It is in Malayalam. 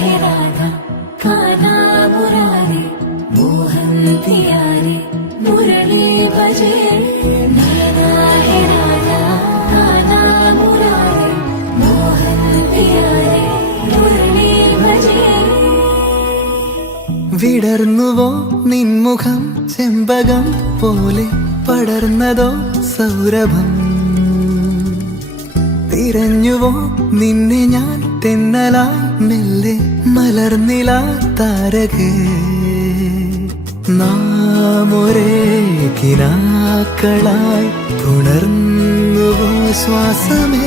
है राधा कान्हा मुरारी मोहन प्यारे मुरली बजे नैना है राधा कान्हा मुरारी मोहन प्यारे मुरली बजे വിടർന്നുവോ നിൻമുഖം ചെമ്പകം പോലെ പടർന്നതോ സൗരഭം തിരഞ്ഞുവോ നിന്നെ ഞാൻ തെന്നലായി മെല്ലെ മലർന്നില താരകേ നാം ഒരേ കിനാക്കളായി പുണർന്നുവോ ശ്വാസമേ